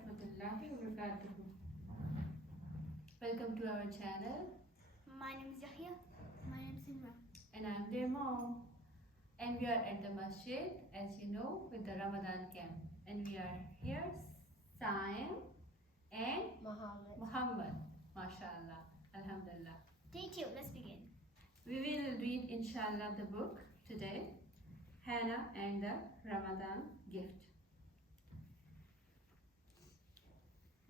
warahmatullahi wabarakatuh. Welcome to our channel. My name is Yahya. My name is Simran. And I'm their mom. And we are at the musjid, as you know, with the Ramadan camp. And we are here, Saim and Muhammad. MashaAllah. Alhamdulillah. Thank you. Let's begin. We will read, inshallah, the book today, Hannah and the Ramadan gift.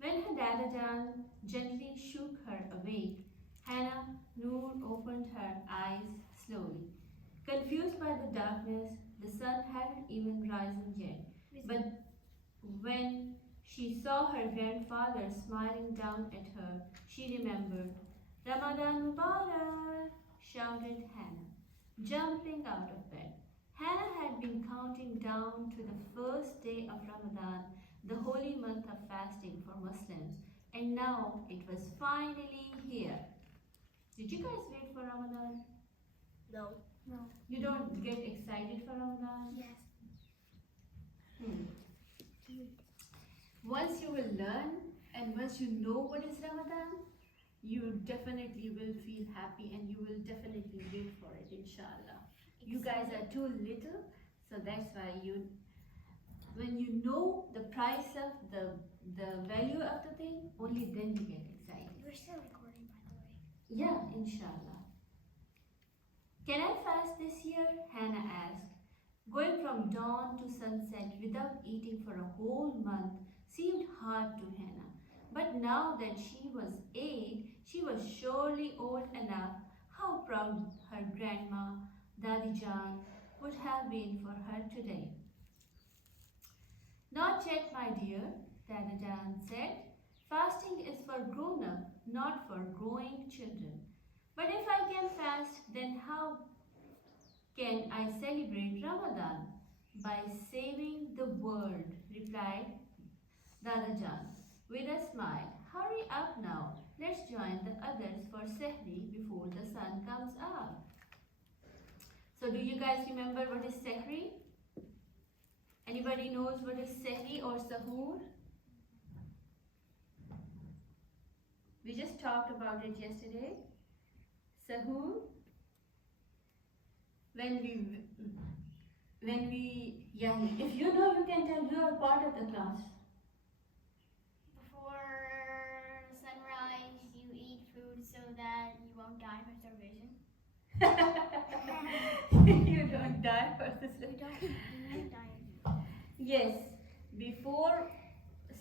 When her Dadajan gently shook her awake, Hannah Noor opened her eyes slowly. Confused by the darkness, the sun hadn't even risen yet. But when she saw her grandfather smiling down at her, she remembered. Ramadan Mubarak, shouted Hannah, jumping out of bed. Hannah had been counting down to the first day of Ramadan, the holy month of fasting for Muslims, and now it was finally here. Did you guys wait for Ramadan? No. You don't get excited for Ramadan? Yes. Once you will learn and once you know what is Ramadan, you definitely will feel happy and you will definitely wait for it, inshallah. You guys are too little, so that's why when you know the price of the value of the thing, only then you get excited. We're still recording, by the way. Yeah, inshallah. Can I fast this year? Hannah asked. Going from dawn to sunset without eating for a whole month seemed hard to Hannah. But now that she was 8, she was surely old enough. How proud her grandma, Dadi Jan, would have been for her today. Not yet, my dear, Dada Jan said. Fasting is for grown-up, not for growing children. But if I can fast, then how can I celebrate Ramadan? By saving the world, replied Dada Jan with a smile. Hurry up now. Let's join the others for Sehri before the sun comes up. So do you guys remember what is Sehri? Anybody knows what is Sehri or Sahur? We just talked about it yesterday. Sahur. Yeah, if you know, you can tell, you are part of the class. Before sunrise, you eat food so that you won't die from starvation. You don't die for this. You won't die. Yes, before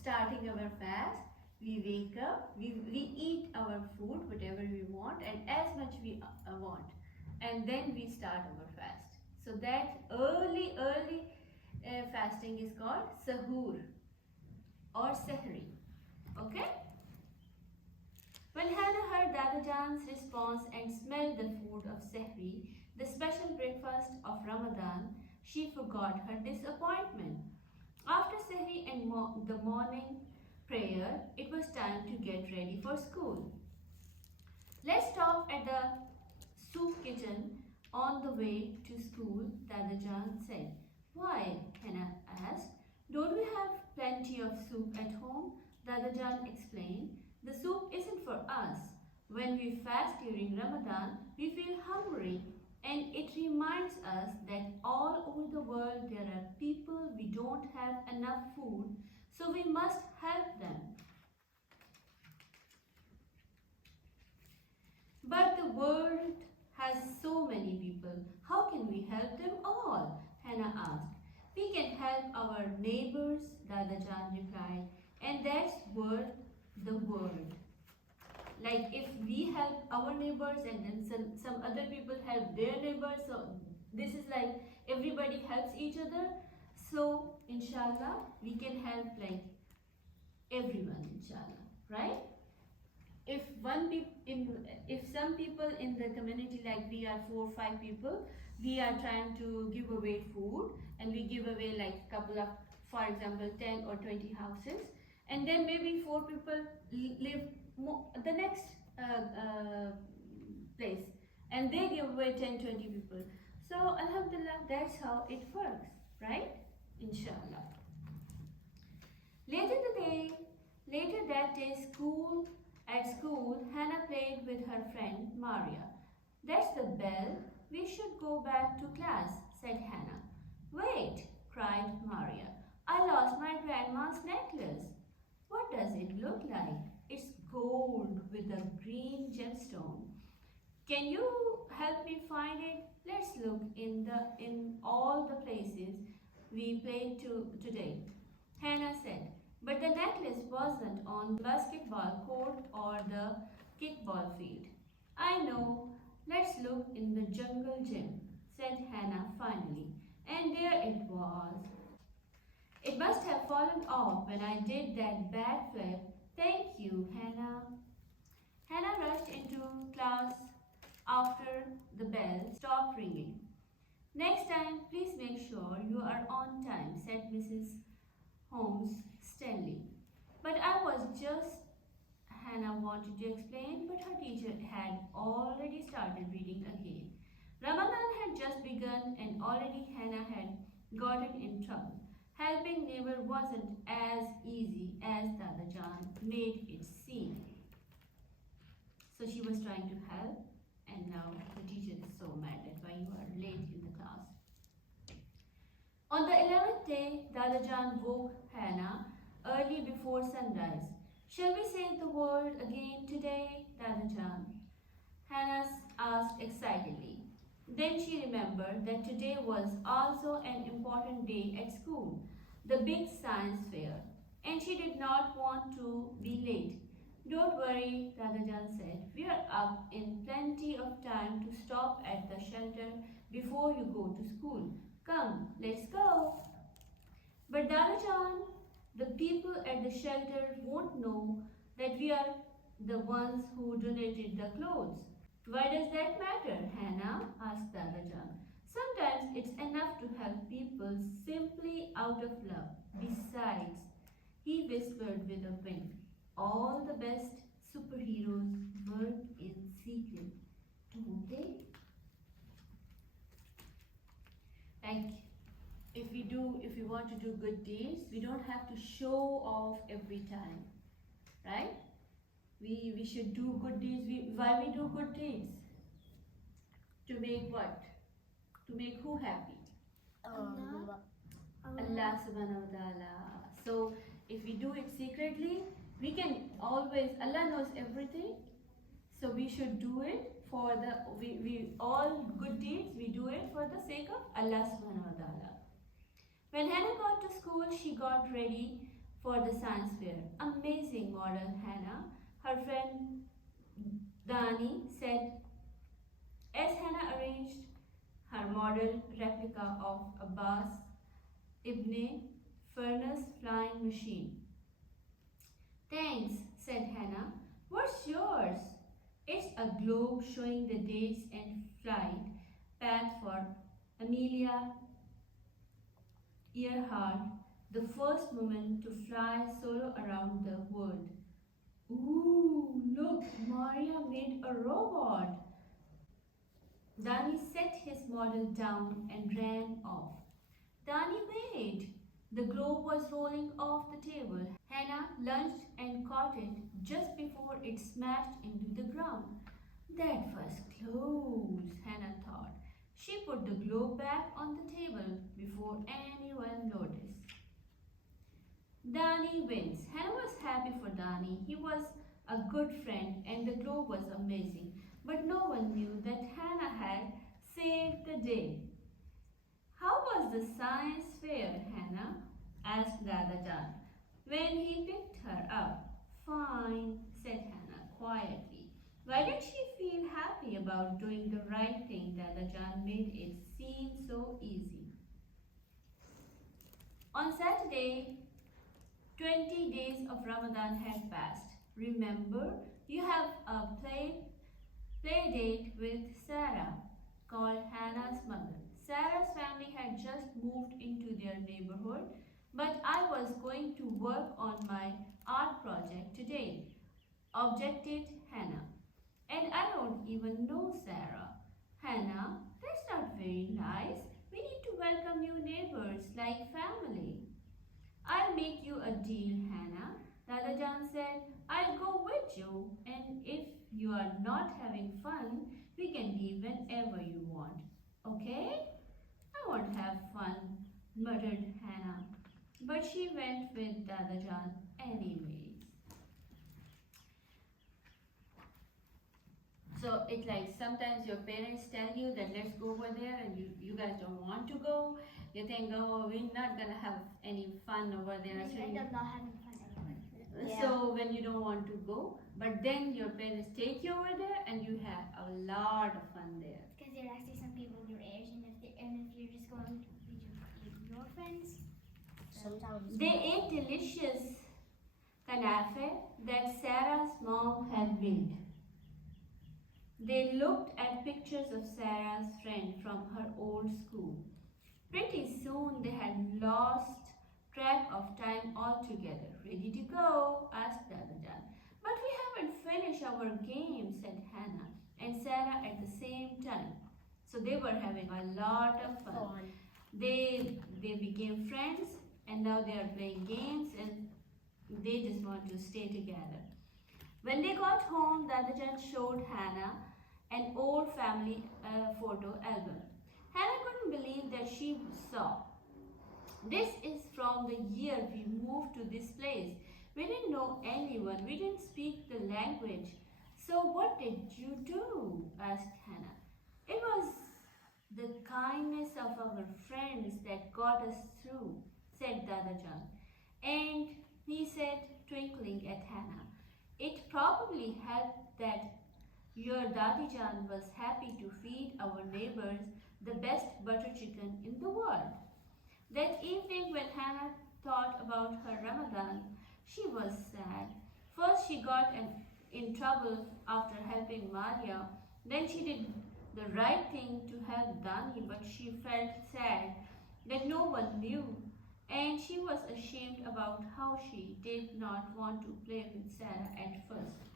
starting our fast, we wake up, we eat our food, whatever we want, and as much we want, and then we start our fast. So that early fasting is called Sahur or Sehri. Okay? When Hannah heard Dada Jan's response and smelled the food of Sehri, the special breakfast of Ramadan, she forgot her disappointment. After Sehri and the morning prayer, it was time to get ready for school. Let's stop at the soup kitchen on the way to school, Dada Jan said. Why? Hannah asked. Don't we have plenty of soup at home? Dada Jan explained. The soup isn't for us. When we fast during Ramadan, we feel hungry, and it reminds us that all over the world there are people we don't have enough food, so we must help them. But the world has so many people. How can we help them all? Hannah asked. We can help our neighbors, Dada Jan replied, and that's worth the world. Like if we help our neighbors and then some other people help their neighbors, so this is like everybody helps each other. So inshallah we can help like everyone, inshallah, right? If some people in the community, like we are 4 or 5 people, we are trying to give away food, and we give away like a couple of, for example, 10 or 20 houses, and then maybe 4 people live the next place, and they give away 10-20 people. So alhamdulillah, that's how it works, right? Inshallah. Later in the day, that day at school, Hannah played with her friend Maria. That's the bell. We should go back to class, said Hannah. Wait, cried Maria. I lost my grandma's necklace. What does it look like? It's gold with a green gemstone. Can you help me find it? Let's look in all the places we played today, Hannah said. But the necklace wasn't on the basketball court or the kickball field. I know. Let's look in the jungle gym, said Hannah finally. And there it was. It must have fallen off when I did that backflip. Thank you, Hannah. Hannah rushed into class after the bell stopped ringing. Next time, please make sure you are on time, said Mrs. Holmes sternly. But I was just, Hannah wanted to explain, but her teacher had already started reading again. Ramadan had just begun and already Hannah had gotten in trouble. Helping neighbor wasn't as easy as Dada Jan made it seem. So she was trying to help, and now the teacher is so mad that why you are late in the class. On the 11th day, Dada Jan woke Hannah early before sunrise. Shall we save the world again today, Dada Jan? Hannah asked excitedly. Then she remembered that today was also an important day at school, the big science fair, and she did not want to be late. Don't worry, Dada Jan said. We are up in plenty of time to stop at the shelter before you go to school. Come, let's go. But Dada Jan, the people at the shelter won't know that we are the ones who donated the clothes. Why does that matter, Hannah? Asked Dada Jan. Sometimes it's enough to help people simply out of love. Besides, he whispered with a wink, all the best superheroes work in secret, don't they? Like, if we want to do good deeds, we don't have to show off every time, right? We should do good deeds. Why we do good deeds? To make what? To make who happy? Allah subhanahu wa ta'ala. So if we do it secretly, we can always, Allah knows everything. So we should do it for we all good deeds, we do it for the sake of Allah subhanahu wa ta'ala. When Hannah got to school, she got ready for the science fair. Amazing model, Hannah. Her friend Dani said, as Hannah arranged her model replica of Abbas Ibn Furness flying machine. Thanks, said Hannah. What's yours? It's a globe showing the dates and flight path for Amelia Earhart, the first woman to fly solo around the world. Ooh, look, Maria made a robot. Dani set his model down and ran off. Dani, wait! The globe was rolling off the table. Hannah lunged and caught it just before it smashed into the ground. That was close, Hannah thought. She put the globe back on the table before anyone noticed. Dani wins. Hannah was happy for Dani. He was a good friend and the globe was amazing. But no one knew that Hannah had saved the day. How was the science fair, Hannah? Asked Dada Jan when he picked her up. Fine, said Hannah quietly. Why did she feel happy about doing the right thing? Dada Jan made it seem so easy. On Saturday, 20 days of Ramadan had passed. Remember, you have a play date with Sarah, called Hannah's mother. Sarah's family had just moved into their neighborhood, but I was going to work on my art project today, objected Hannah. And I don't even know Sarah. Hannah, that's not very nice. We need to welcome new neighbors like family. I'll make you a deal, Hannah. Dadajan said, I'll go with you, and if you are not having fun, we can leave whenever you want. Okay? I won't have fun, muttered Hannah. But she went with Dadajan anyways. So it's like sometimes your parents tell you that let's go over there and you guys don't want to go. You think, oh, we're not gonna have any fun over there. And you end up not having fun anyway. So when you don't want to go, but then your parents take you over there and you have a lot of fun there. Because there are actually some people your age, and if you're just going with your friends, Sometimes They ate delicious kanafe that Sarah's mom had made. They looked at pictures of Sarah's friend from her old school. Pretty soon they had lost track of time altogether. Ready to go? Asked Dadajan. But we haven't finished our game, said Hannah and Sarah at the same time. So they were having a lot of fun. They became friends and now they are playing games and they just want to stay together. When they got home, Dadajan showed Hannah an old family photo album. Hannah couldn't believe that she saw. This is from the year we moved to this place. We didn't know anyone. We didn't speak the language. So what did you do? Asked Hannah. It was the kindness of our friends that got us through, said Dadajan. And he said, twinkling at Hannah, it probably helped that your Dadijan was happy to feed our neighbors the best butter chicken in the world. That evening when Hannah thought about her Ramadan, she was sad. First she got in trouble after helping Maria. Then she did the right thing to help Dani, but she felt sad that no one knew. And she was ashamed about how she did not want to play with Sarah at first.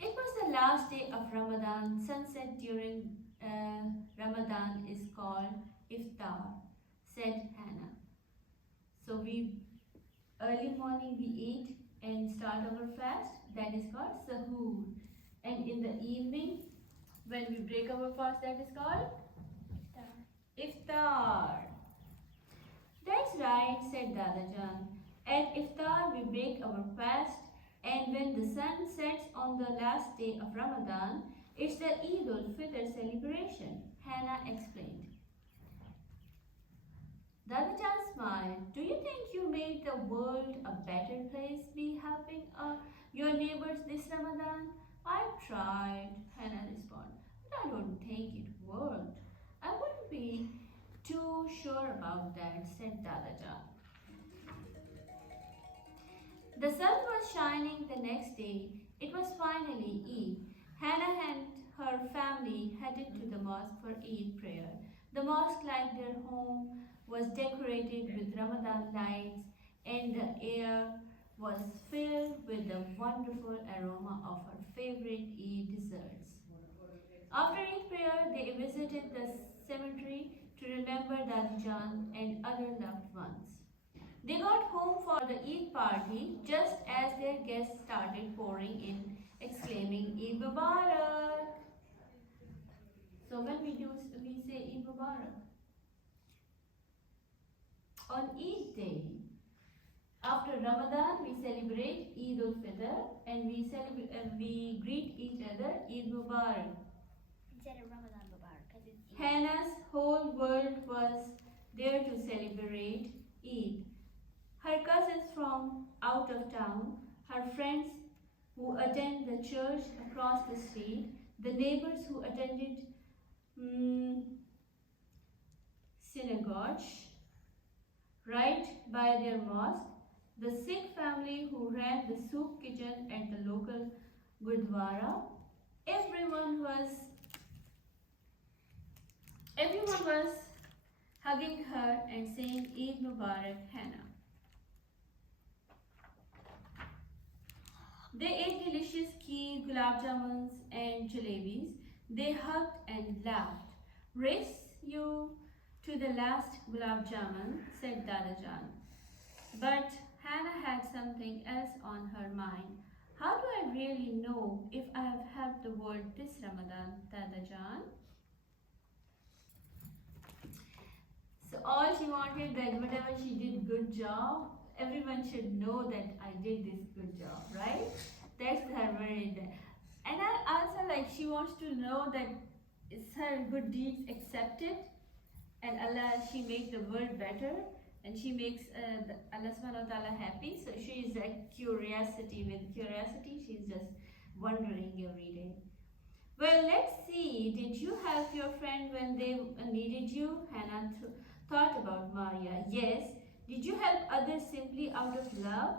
It was the last day of Ramadan. Sunset during Ramadan is called iftar, said Hannah. So early morning we eat and start our fast. That is called sahur. And in the evening, when we break our fast, that is called iftar. That's right, said Dadajan. At iftar we break our fast, and when the sun sets on the last day of Ramadan, it's the Eid al-Fitr celebration, Hannah explained. Dadajan smiled. Do you think you made the world a better place by helping your neighbors this Ramadan? I tried, Hannah responded, but I don't think it worked. I wouldn't be too sure about that, said Dadajan. The sun was shining the next day. It was finally Eid. Hannah and her family headed to the mosque for Eid prayer. The mosque, like their home, was decorated with Ramadan lights, and the air was filled with the wonderful aroma of her favorite Eid desserts. After Eid prayer, they visited the cemetery to remember Dadijan and other loved ones. They got home for the Eid party just as their guests started pouring in, exclaiming, Eid Mubarak! So when we say Eid Mubarak. On Eid day, after Ramadan, we celebrate Eid al-Fitr and we greet each other Eid Mubarak. instead of Ramadan Mubarak, because it's Eid. Hannah's whole world was there to celebrate Eid. Her cousins from out of town, her friends who attend the church across the street, the neighbors who attended synagogue right by their mosque, the Sikh family who ran the soup kitchen at the local Gurdwara, everyone was hugging her and saying Eid Mubarak, Hannah. They ate delicious kheer, gulab jamuns and jalebis. They hugged and laughed. Race, you to the last gulab jamun, said Dadajan. But Hannah had something else on her mind. How do I really know if I have helped the world this Ramadan, Dadajan? So all she wanted that whatever she did good job, everyone should know that I did this good job, right? That's her very and I also like she wants to know that is her good deeds accepted and Allah she makes the world better and she makes Allah subhanahu wa ta'ala happy. So she is like curiosity with curiosity, she's just wondering every day. Well, let's see. Did you help your friend when they needed you? Hannah thought about Maria. Yes. Did you help others simply out of love?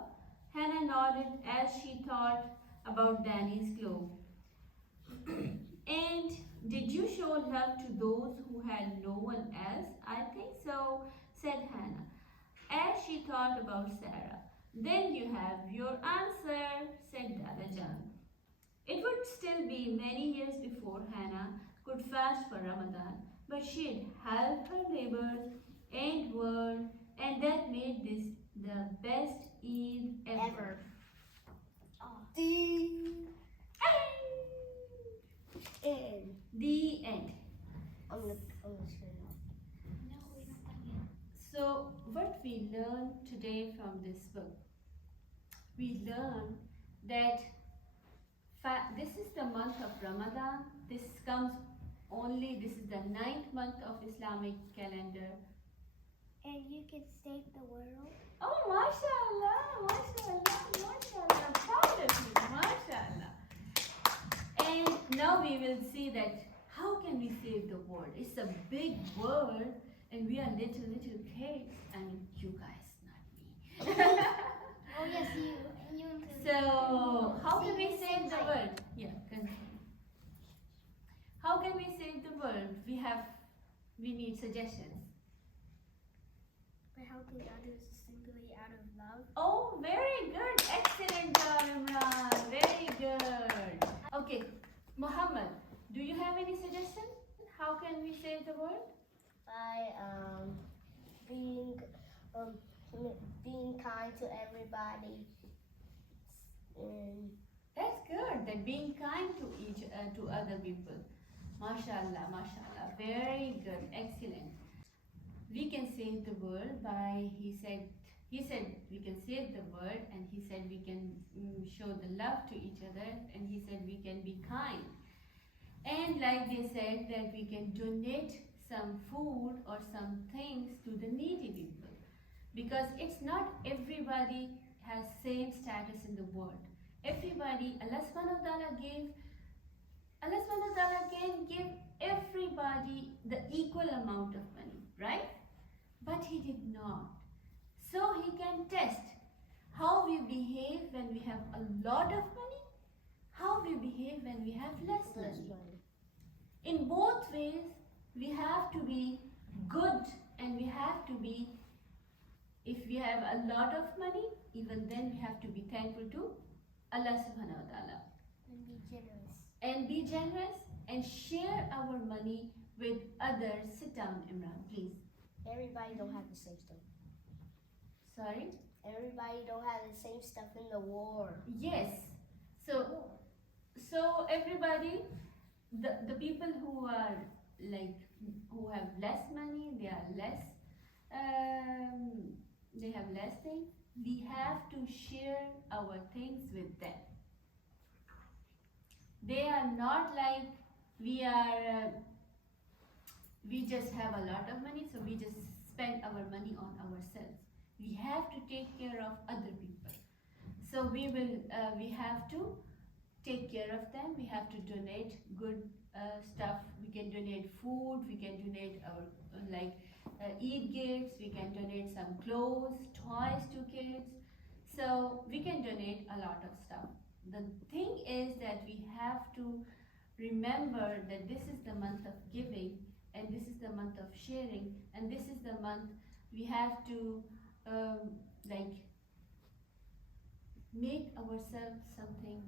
Hannah nodded as she thought about Danny's glove. And did you show love to those who had no one else? I think so, said Hannah, as she thought about Sarah. Then you have your answer, said Dadajan. It would still be many years before Hannah could fast for Ramadan, but she'd helped her neighbors and world, and that made this the best Eid ever. The end. The end. I'm gonna turn it off. No, we're not done yet. So, what we learned today from this book, we learned that this is the month of Ramadan. This is the 9th month of Islamic calendar. And you can save the world. Oh, mashallah, mashallah, mashallah. Proud of you, mashallah. And now we will see that how can we save the world? It's a big world and we are little kids. I mean, you guys, not me. Oh yes, you include. So, how can we save the world? Yeah, continue. How can we save the world? We need suggestions. By helping others simply out of love. Oh, very good. Excellent job, Imran. Very good. Okay, Muhammad, do you have any suggestion? How can we save the world? By being kind to everybody. That's good. That being kind to other people. Mashallah, mashallah. Very good. Excellent. We can save the world by he said we can save the world, and he said we can show the love to each other, and he said we can be kind. And like they said that we can donate some food or some things to the needy people, because it's not everybody has same status in the world. Everybody, Allah subhanahu wa ta'ala can give everybody the equal amount of money, right? But he did not. So he can test how we behave when we have a lot of money, how we behave when we have less money. In both ways, we have to be good, and we have to be, if we have a lot of money, even then we have to be thankful to Allah subhanahu wa ta'ala. And be generous. And be generous and share our money with others. Sit down, Imran, please. Everybody don't have the same stuff. Sorry? Everybody don't have the same stuff in the war. Yes. So everybody, the people who are who have less money, they have less things. We have to share our things with them. They are not like we just have a lot of money, so we just spend our money on ourselves. We have to take care of other people. So we have to take care of them. We have to donate good stuff. We can donate food. We can donate our Eid gifts. We can donate some clothes, toys to kids. So we can donate a lot of stuff. The thing is that we have to remember that this is the month of giving, and this is the month of sharing, and this is the month we have to make ourselves something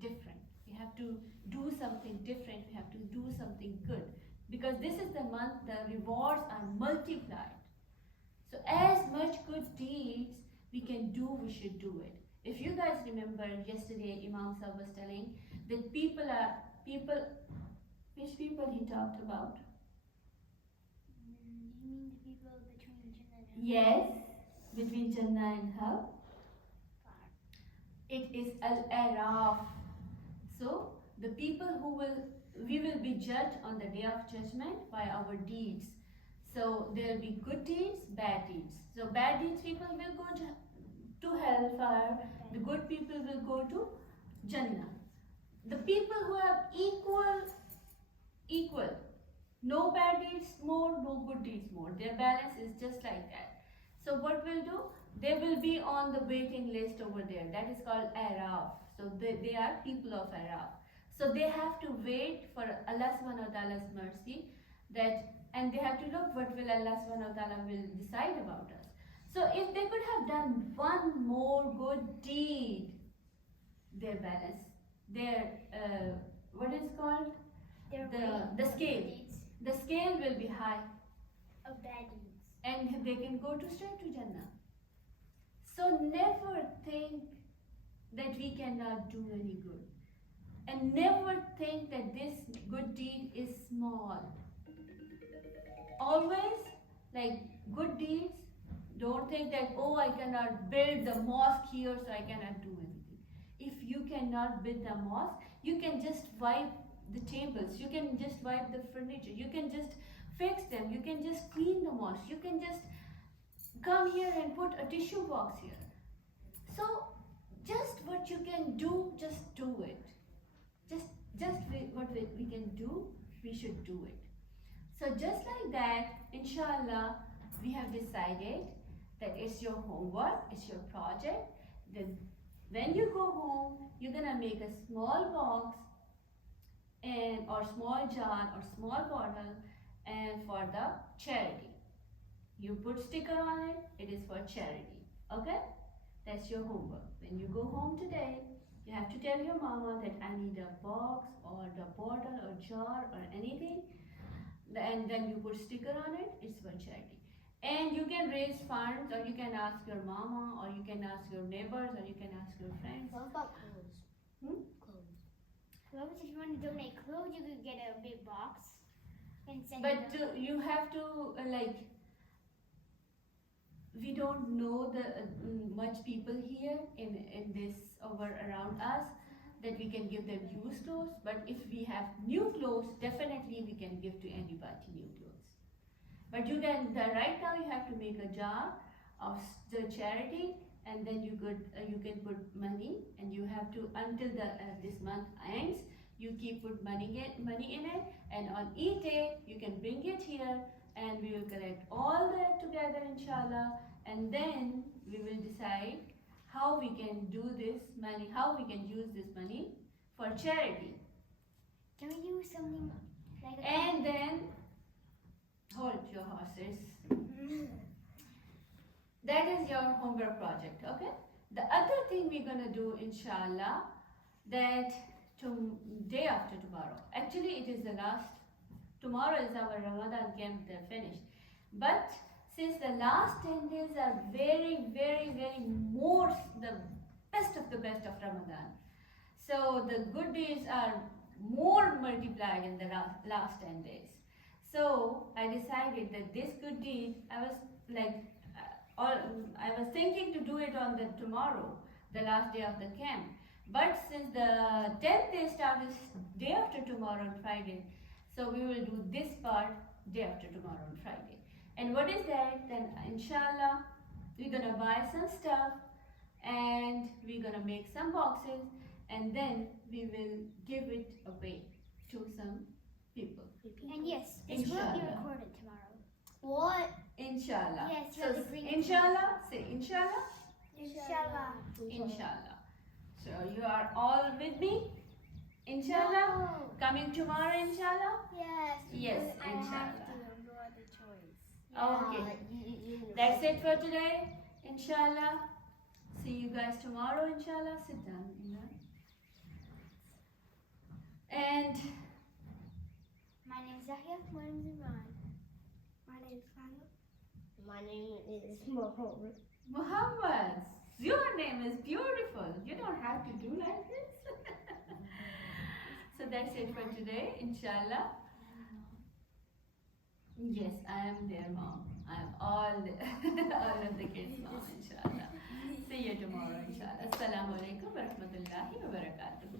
different. We have to do something different. We have to do something good. because this is the month the rewards are multiplied. So as much good deeds we can do, we should do it. If you guys remember yesterday, Imam Sahib was telling that which people he talked about? You mean the people between Jannah and Yes, between Jannah and Hell. It is Al-Araf. So the people we will be judged on the day of judgment by our deeds. So there will be good deeds, bad deeds. So bad deeds people will go to hellfire. The good people will go to Jannah. The people who have equal, no bad deeds more, no good deeds more. Their balance is just like that. So what will do? They will be on the waiting list over there. That is called Araf. So they are people of Araf. So they have to wait for Allah subhanahu wa ta'ala's mercy, and they have to look what will Allah subhanahu wa ta'ala will decide about us. So if they could have done one more good deed, their balance, what is called? The scale. The scale will be high. Of bad deeds. And they can go straight to Jannah. So never think that we cannot do any good. And never think that this good deed is small. Always, like good deeds, don't think that, oh, I cannot build the mosque here, so I cannot do anything. If you cannot build the mosque, you can just wipe the tables, you can just wipe the furniture, you can just fix them, you can just clean the mosque, you can just come here and put a tissue box here. So just what you can do, just do it. What we can do, we should do it. So just like that, inshallah, we have decided that it's your homework, it's your project. Then when you go home, you're gonna make a small box or small jar or small bottle and for the charity. You put sticker on it, it is for charity. Okay? That's your homework. When you go home today, you have to tell your mama that I need a box or the bottle or jar or anything, and then you put sticker on it, it's for charity. And you can raise funds, or you can ask your mama, or you can ask your neighbors, or you can ask your friends. What about clothes? Clothes. Clothes, if you want to donate clothes, you could get a big box and send But it. you have to we don't know the much people here in this over around us that we can give them used clothes. But if we have new clothes, definitely we can give to anybody new clothes. But you can right now you have to make a jar of the charity, and then you can put money, and you have to until this month ends. You keep put money in it, and on each day you can bring it here, and we will collect all that together, inshallah, and then we will decide how we can do this money, how we can use this money for charity. Can we do something like a And then, hold your horses. That is your homework project, okay? The other thing we're gonna do, inshallah, that day after tomorrow. Actually, it is the last. Tomorrow is our Ramadan camp, they're finished. But since the last 10 days are very, very, very more the best of Ramadan. So the good deeds are more multiplied in the last 10 days. So I decided that this good deed, I was thinking to do it on the tomorrow, the last day of the camp. But since the 10th day starts day after tomorrow on Friday, so we will do this part day after tomorrow on Friday. And what is that? Then inshallah, we're gonna buy some stuff and we're gonna make some boxes, and then we will give it away to some people. And yes, this will be Inshallah. recorded tomorrow. What? Inshallah. Yes, you So have to bring it. inshallah, say inshallah. Inshallah. Inshallah. So you are all with me? Inshallah. No. Coming tomorrow, inshallah? Yes. Yes, because I have inshallah. to. No other choice. Okay. That's it for today. Inshallah. See you guys tomorrow, inshallah. Sit down, Imran. And My My name is Zahia. My name is Imran. My name is Fana. My name is Mohammed. Muhammad, your name is beautiful. You don't have to do like this. So that's it for today, inshallah. Yes, I am their mom. I am all of the kids' mom, inshallah. See you tomorrow, inshallah. Assalamu alaikum wa rahmatullahi wa barakatuh.